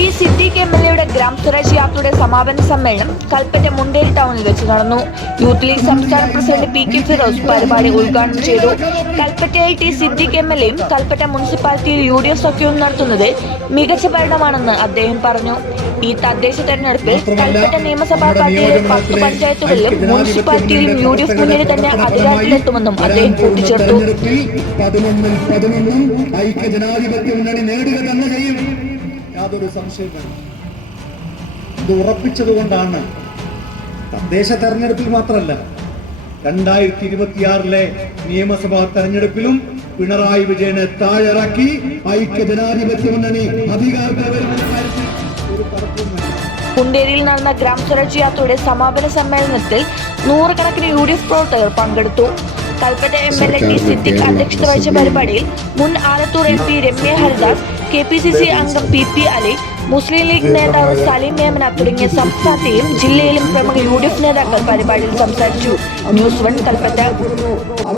T Siddique MLA gram Swaraj യാത്രയുടെ സമാപന സമ്മേളനം കൽപ്പറ്റ മുണ്ടേരി ടൗണിൽ വെച്ച് നടന്നു. യൂത്ത് ലീഗ് സംസ്ഥാന പ്രസിഡന്റ് PK ഫിറോസ് പരിപാടി ഉദ്ഘാടനം ചെയ്തു. കൽപ്പറ്റയിൽ ടി സിദ്ദീഖ് MLAയും കൽപ്പറ്റ മുനിസിപ്പാലിറ്റിയിൽ UDF സഖ്യവും നടത്തുന്നത് മികച്ച ഭരണമാണെന്ന് അദ്ദേഹം പറഞ്ഞു. ഈ തദ്ദേശ തെരഞ്ഞെടുപ്പിൽ കൽപ്പറ്റ നിയമസഭാ പാർട്ടിയിലെ 10 പഞ്ചായത്തുകളിലും മുനിസിപ്പാലിറ്റിയിലും UDF മുന്നണി തന്നെ അധികാരത്തിലെത്തുമെന്നും അദ്ദേഹം കൂട്ടിച്ചേർത്തു. യാതൊരു സംശയവും ഇത് ഉറപ്പിച്ചതുകൊണ്ടാണ് തദ്ദേശ തെരഞ്ഞെടുപ്പിൽ മാത്രമല്ല 2026 നിയമസഭാ തെരഞ്ഞെടുപ്പിലും പിണറായി വിജയനെ താഴിറക്കി ഐക്യജനാധിപത്യ മുന്നണി അധികാരത്തിൽ വരുന്ന കാര്യത്തിൽ ഒരു തർക്കവുമില്ല. കുണ്ടേരിയിൽ നടന്ന ഗ്രാം സ്വരാജ് യാത്രയുടെ സമാപന സമ്മേളനത്തിൽ നൂറുകണക്കിന് UDF പ്രവർത്തകർ പങ്കെടുത്തു. കൽപ്പറ്റ MLA ടി സിദ്ദീഖ് അധ്യക്ഷത വഹിച്ച പരിപാടിയിൽ മുൻ ആലത്തൂർ MP രമ്യ ഹരിദാസ്, KPCC അംഗം PP അലി, മുസ്ലിം ലീഗ് നേതാവ് സലീം മേമന തുടങ്ങിയ സംസ്ഥാനത്തെയും ജില്ലയിലും പ്രമുഖ UDF നേതാക്കൾ പരിപാടിയിൽ സംസാരിച്ചു. ന്യൂസ് 1 കൽപ്പറ്റ.